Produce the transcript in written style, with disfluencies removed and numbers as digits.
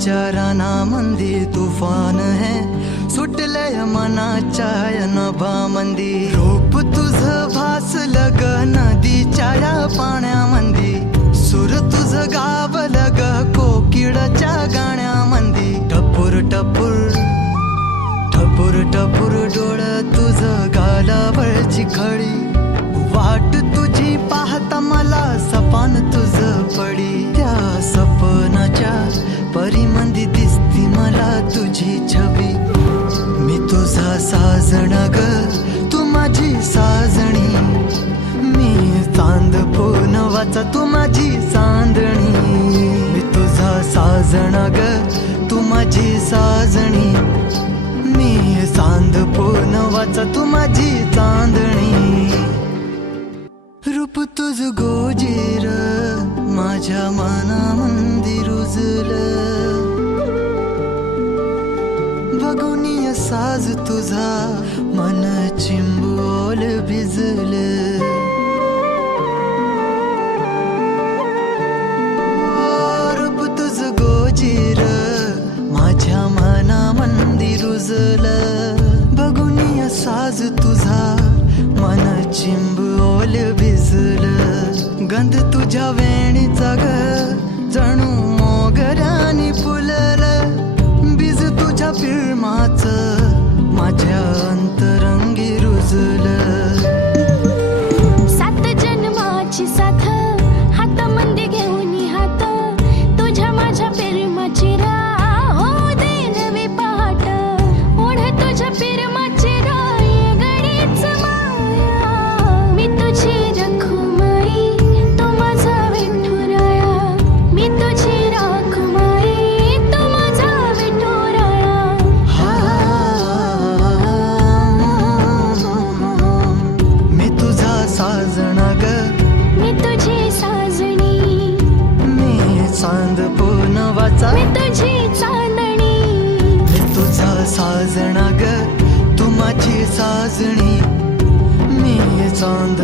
विचाराना मंदी तूफान है सुटलय मनाच्या नभामंदी रूप तुझं भासलं ग नदीच्या या पाण्यामंदी सुर तुझं गावलं ग कोकिळच्या गाण्यामंदी टपूर टपूर टपूर टपूर डोळं तुझं गालावरची खळी वाट तुझी पाहता मला सपान तुझं पडी त्या सपनाच्या परिमंदी दिसती मला तुझी छबी मी तुझा साजण ग तू माझी साजणी मी चांद पोनवाचा तू माझी चांदणी मी तुझा साजण ग तू माझी साजणी मी चांद पोनवाचा तू माझी चांदणी रूप तुझ गोजीर माझ्या मनामंदी रुजलं बघुनिय साज तुझा मन चिंबोल भिजलं रूप तुझ गोजीर माझ्या मनामंदी रुजलं बघुनिय साज तुझा मन चिंबोल भिजलं गंध तुझ्या वेणीचा ग जणू मोगऱ्यानी फुललं बीज तुझ्या फिल्माचं माझ्या अंतरंगी रुजलं सात जन्माची साथ हातामध्ये घेऊन हात तुझ्या माझ्या प्रेमाची राह हो दे नवी पहाट ओढ तुझ्या प्रेमाची राह ये गडीच माया मी तुझी रखुमाई तो माझा विठुराया मी तुझी रखुमाई तो माझा विठुराया मी तुझा साजणा ग मी तुझी साजणी मी चांद पोनवाचा मी तुझी चांदणी मी तुझा साजणा ग तू माझी साजणी मी चांद